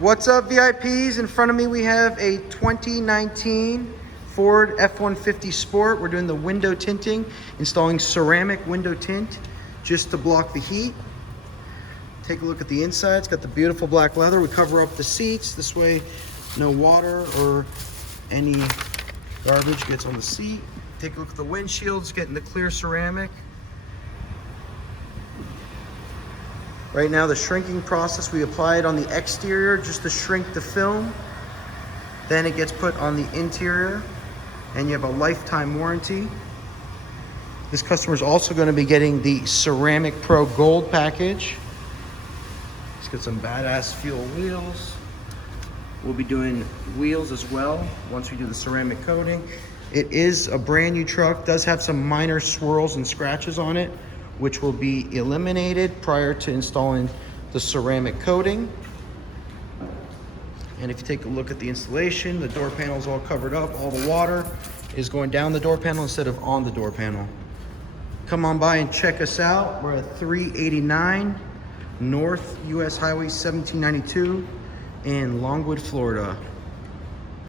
What's up, VIPs? In front of me we have a 2019 Ford F-150 Sport. We're doing the window tinting, installing ceramic window tint just to block the heat. Take a look at the inside. It's got the beautiful black leather. We cover up the seats. This way no water or any garbage gets on the seat. Take a look at the windshields, getting the clear ceramic. Right now, the shrinking process, we apply it on the exterior just to shrink the film. Then it gets put on the interior, and you have a lifetime warranty. This customer is also going to be getting the Ceramic Pro Gold package. Let's get some badass fuel wheels. We'll be doing wheels as well once we do the ceramic coating. It is a brand new truck, does have some minor swirls and scratches on it, which will be eliminated prior to installing the ceramic coating. And if you take a look at the installation, the door panel is all covered up. All the water is going down the door panel instead of on the door panel. Come on by and check us out. We're at 389 North US Highway 1792 in Longwood, Florida.